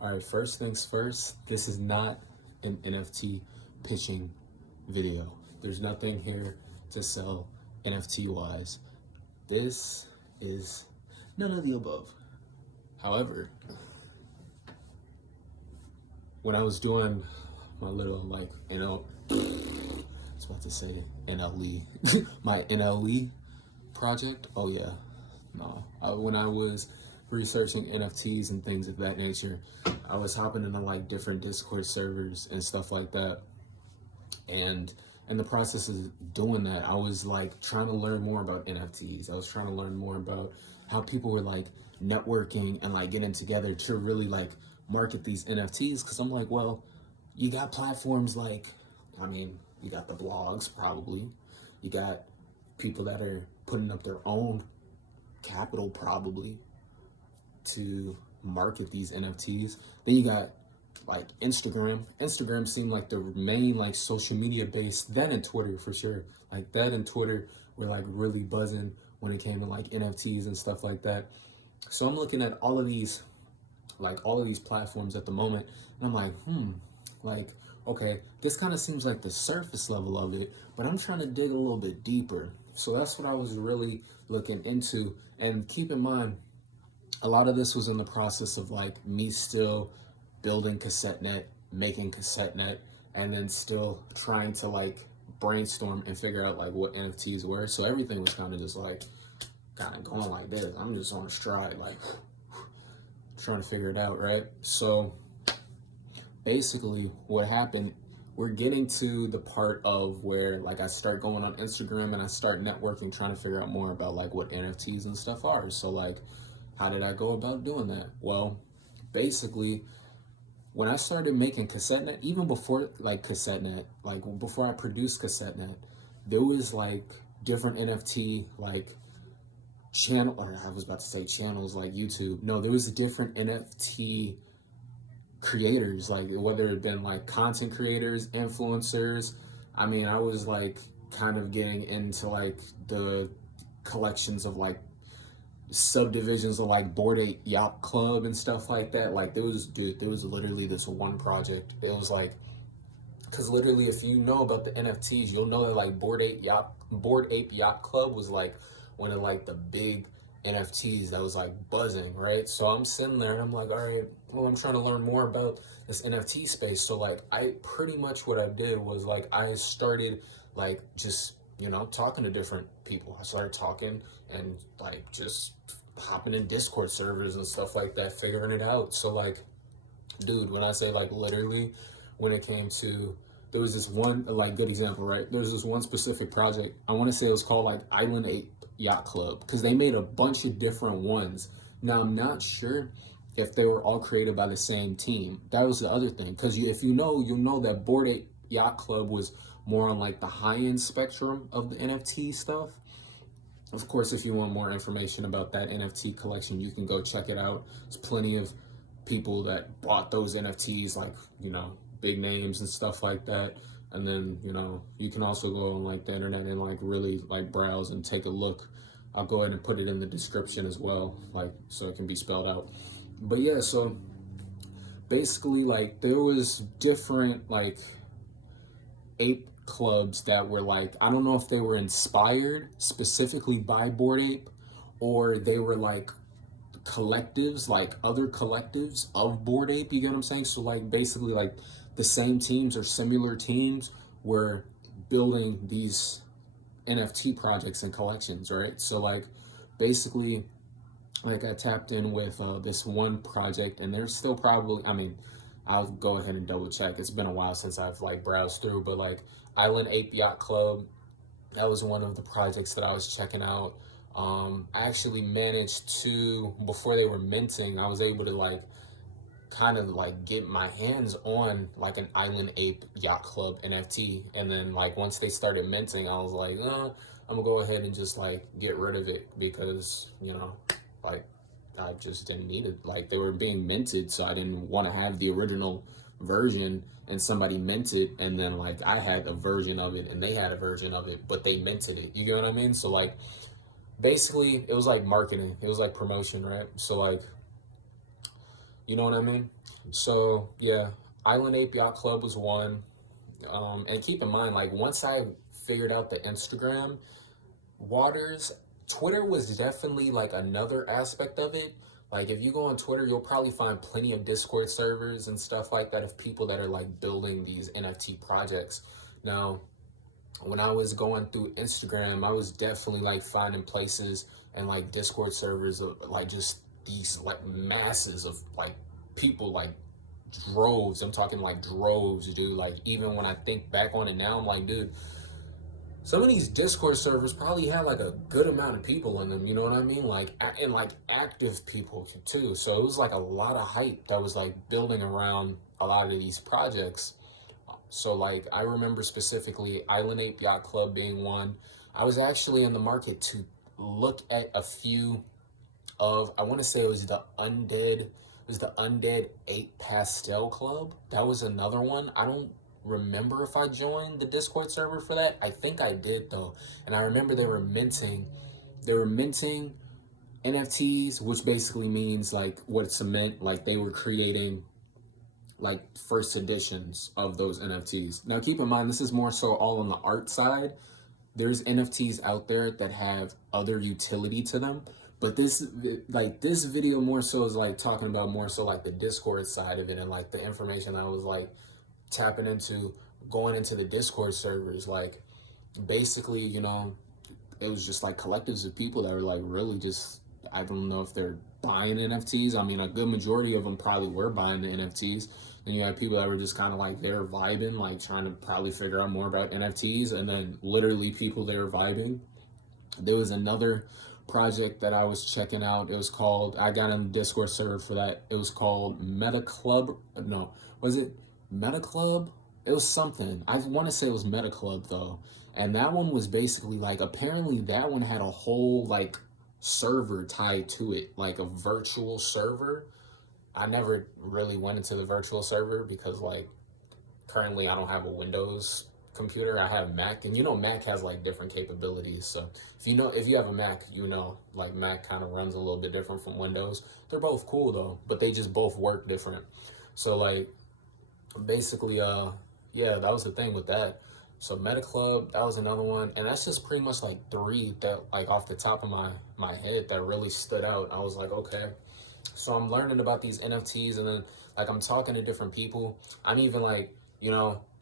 All right, first things first, this is not an NFT pitching video. There's nothing here to sell NFT wise. This is none of the above. However, when I was doing my little I was about to say NLE, my NLE project. Oh yeah, no. When I was researching NFTs and things of that nature, I was hopping into like different Discord servers and stuff like that. And in the process of doing that, I was like trying to learn more about NFTs. I was trying to learn more about how people were like networking and like getting together to really like market these NFTs. Cause I'm like, well, you got platforms like, you got the blogs probably, you got people that are putting up their own capital probably to market these NFTs. Then you got like Instagram. Instagram seemed like the main like social media base. That and Twitter for sure. Like that and Twitter were like really buzzing when it came to like NFTs and stuff like that. So I'm looking at all of these platforms at the moment, and I'm like, like, okay, this kind of seems like the surface level of it, but I'm trying to dig a little bit deeper. So that's what I was really looking into. And keep in mind, a lot of this was in the process of like me still building CassetteNet, making CassetteNet, and then still trying to like brainstorm and figure out like what NFTs were. So everything was kind of just like kind of going like this. I'm just on a stride, like trying to figure it out, right? So basically what happened, we're getting to the part of where like I start going on Instagram and I start networking, trying to figure out more about like what NFTs and stuff are. So like, how did I go about doing that? Well, basically, when I started making CassetteNet, even before like CassetteNet, like before I produced CassetteNet, there was like different NFT like channel, or I was about to say channels like YouTube. No, there was different NFT creators, like whether it been like content creators, influencers. I was like kind of getting into like the collections of like subdivisions of like Bored Ape Yacht Club and stuff like that. Like there was literally this one project. It was like, because literally if you know about the NFTs, you'll know that like Bored Ape Yacht Club was like one of like the big NFTs that was like buzzing, right? So I'm sitting there and I'm like, all right, well, I'm trying to learn more about this NFT space. So like I pretty much what I did was like I started like just talking to different people. I started talking and like just hopping in Discord servers and stuff like that, figuring it out. So like, dude, when I say like literally, when it came to, there was this one like good example, right? There was this one specific project. I want to say it was called like Island 8 Yacht Club, because they made a bunch of different ones. Now I'm not sure if they were all created by the same team. That was the other thing, because if you know, you'll know that Bored Ape Yacht Club was more on like the high-end spectrum of the NFT stuff. Of course, if you want more information about that NFT collection, you can go check it out. There's plenty of people that bought those NFTs, like, big names and stuff like that. And then, you can also go on like the internet and like really like browse and take a look. I'll go ahead and put it in the description as well, like so it can be spelled out. But yeah, so basically like there was different like ape clubs that were like, I don't know if they were inspired specifically by Bored Ape, or they were like collectives, like other collectives of Bored Ape, you get what I'm saying? So like basically like the same teams or similar teams were building these NFT projects and collections, right? So like basically like I tapped in with this one project, and there's still probably, I'll go ahead and double check. It's been a while since I've like browsed through, but like Island 8 Yacht Club, that was one of the projects that I was checking out. I actually managed to, before they were minting, I was able to like kind of like get my hands on like an Island Ape Yacht Club NFT. And then like once they started minting, I was like, I'm gonna go ahead and just like get rid of it, because, like I just didn't need it. Like they were being minted, so I didn't want to have the original version and somebody minted, and then like I had a version of it and they had a version of it, but they minted it. You get what I mean? So like basically it was like marketing, it was like promotion, right? So like You know what I mean? So yeah, Island Ape Yacht Club was one. And keep in mind, like once I figured out the Instagram waters, Twitter was definitely like another aspect of it. Like if you go on Twitter, you'll probably find plenty of Discord servers and stuff like that of people that are like building these NFT projects. Now, when I was going through Instagram, I was definitely like finding places and like Discord servers of like just these like masses of like people, like droves. I'm talking like droves, dude. Like even when I think back on it now, I'm like, dude, some of these Discord servers probably had like a good amount of people in them, you know what I mean? Like, and like active people too. So it was like a lot of hype that was like building around a lot of these projects. So like I remember specifically Island Ape Yacht Club being one. I was actually in the market to look at a few of, I want to say it was the Undead Ape Pastel Club. That was another one. I don't remember if I joined the Discord server for that. I think I did though. And I remember they were minting NFTs, which basically means like what it's meant, like they were creating like first editions of those NFTs. Now keep in mind this is more so all on the art side. There's NFTs out there that have other utility to them, but this video more so is like talking about more so like the Discord side of it and like the information I was like tapping into, going into the Discord servers. Like basically, it was just like collectives of people that were like really just, I don't know if they're buying NFTs. I mean, a good majority of them probably were buying the NFTs. Then you had people that were just kind of like they're vibing, like trying to probably figure out more about NFTs, and then literally people they were vibing. There was another project that I was checking out. It was called, I got on the Discord server for that. It was called Meta Club. No, was it Meta Club? It was something. I want to say it was Meta Club though. And that one was basically like, apparently that one had a whole like server tied to it, like a virtual server. I never really went into the virtual server because like currently I don't have a Windows computer. I have Mac, and Mac has like different capabilities. So if you have a Mac, like Mac kind of runs a little bit different from Windows. They're both cool though, but they just both work different. So like basically yeah, that was the thing with that. So Meta Club, that was another one, and that's just pretty much like three that like off the top of my head that really stood out. I was like, okay. So I'm learning about these NFTs, and then like I'm talking to different people. I'm even like,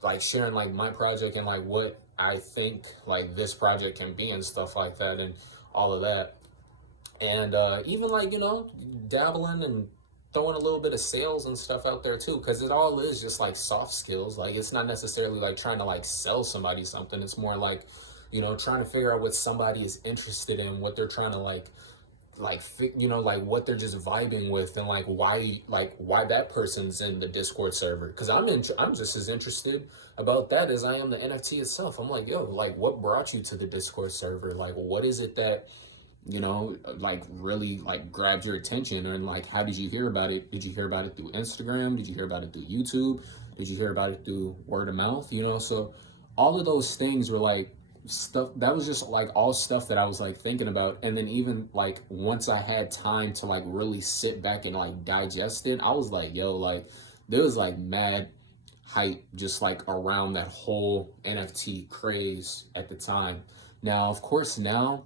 like sharing like my project and like what I think like this project can be and stuff like that and all of that. And even like, dabbling and throwing a little bit of sales and stuff out there too, because it all is just like soft skills. Like it's not necessarily like trying to like sell somebody something. It's more like, trying to figure out what somebody is interested in, what they're trying to like like what they're just vibing with, and like why that person's in the Discord server, because I'm just as interested about that as I am the NFT itself. I'm like, yo, like what brought you to the Discord server? Like what is it that like really like grabbed your attention, and like how did you hear about it? Did you hear about it through Instagram? Did you hear about it through YouTube? Did you hear about it through word of mouth? So all of those things were like stuff that was just like all stuff that I was like thinking about. And then even like once I had time to like really sit back and like digest it, I was like, yo, like there was like mad hype just like around that whole NFT craze at the time. Now of course now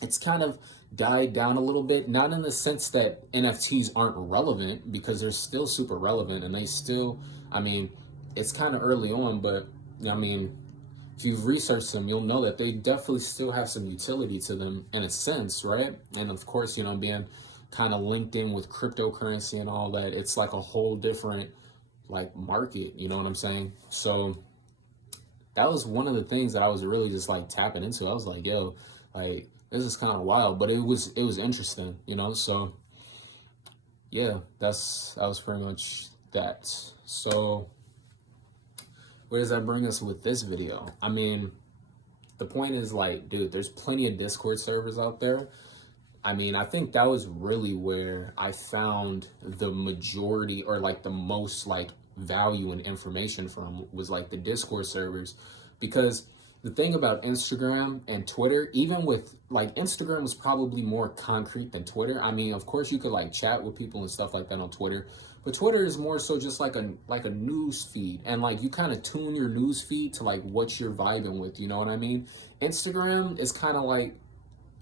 it's kind of died down a little bit, not in the sense that NFTs aren't relevant, because they're still super relevant, and they still, I mean, it's kind of early on, but I mean, if you've researched them, you'll know that they definitely still have some utility to them in a sense, right? And of course, being kind of linked in with cryptocurrency and all that, it's like a whole different like market, you know what I'm saying? So that was one of the things that I was really just like tapping into. I was like, yo, like this is kind of wild, but it was interesting, So yeah, that was pretty much that. So where does that bring us with this video? I mean, the point is like, dude, there's plenty of Discord servers out there. I mean, I think that was really where I found the majority, or like the most like value and information from, was like the Discord servers, because the thing about Instagram and Twitter, even with like Instagram was probably more concrete than Twitter. I mean, of course you could like chat with people and stuff like that on Twitter, but Twitter is more so just like a news feed, and like you kind of tune your news feed to like what you're vibing with, you know what I mean? Instagram is kind of like,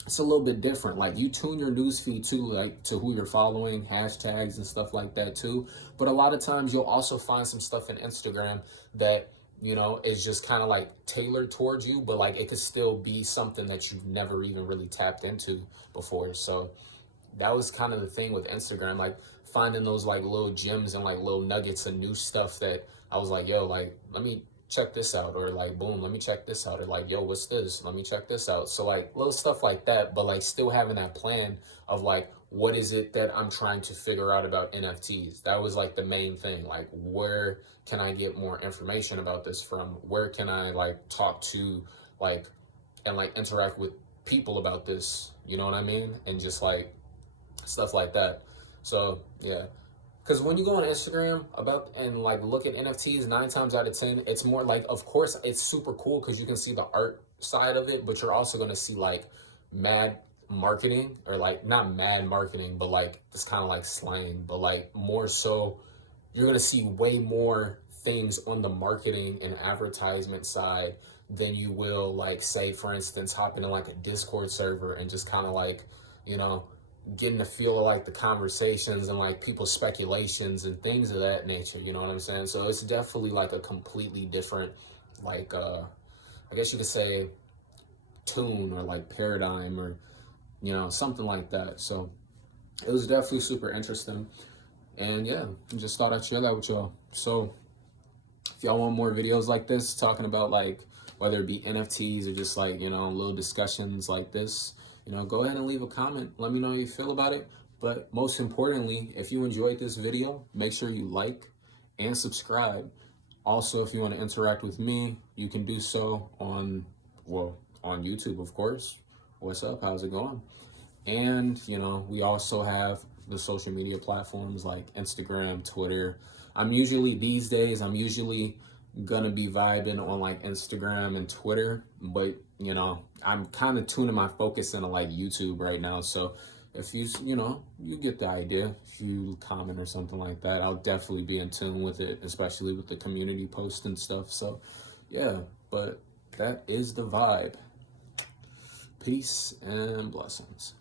it's a little bit different. Like you tune your news feed to like to who you're following, hashtags and stuff like that too. But a lot of times you'll also find some stuff in Instagram that, you know, is just kind of like tailored towards you, but like it could still be something that you've never even really tapped into before. So that was kind of the thing with Instagram, like finding those like little gems and like little nuggets and new stuff that I was like, yo, like let me check this out, or like boom, let me check this out, or like, yo, what's this, let me check this out. So like little stuff like that, but like still having that plan of like, what is it that I'm trying to figure out about NFTs? That was like the main thing. Like, where can I get more information about this from? Where can I like talk to like and like interact with people about this, you know what I mean? And just like stuff like that. So yeah, because when you go on Instagram about and like look at NFTs, 9 times out of 10, it's more like, of course, it's super cool because you can see the art side of it, but you're also gonna see like mad marketing, or like not mad marketing, but like it's kind of like slang, but like more so, you're gonna see way more things on the marketing and advertisement side than you will like, say for instance, hop into like a Discord server and just kind of like, you know, getting a feel of like the conversations and like people's speculations and things of that nature, you know what I'm saying? So it's definitely like a completely different, like I guess you could say tune or like paradigm, or you know, something like that. So it was definitely super interesting, and yeah, just thought I'd share that with y'all. So if y'all want more videos like this talking about like whether it be NFTs or just like, you know, little discussions like this, you know, go ahead and leave a comment. Let me know how you feel about it. But most importantly, if you enjoyed this video, make sure you like and subscribe. Also, if you want to interact with me, you can do so on, well, on YouTube, of course. What's up? How's it going? And, you know, we also have the social media platforms like Instagram, Twitter. These days, I'm usually gonna be vibing on like Instagram and Twitter, but you know, I'm kind of tuning my focus into like YouTube right now. So if you know, you get the idea. If you comment or something like that, I'll definitely be in tune with it, especially with the community posts and stuff. So yeah, but that is the vibe. Peace and blessings.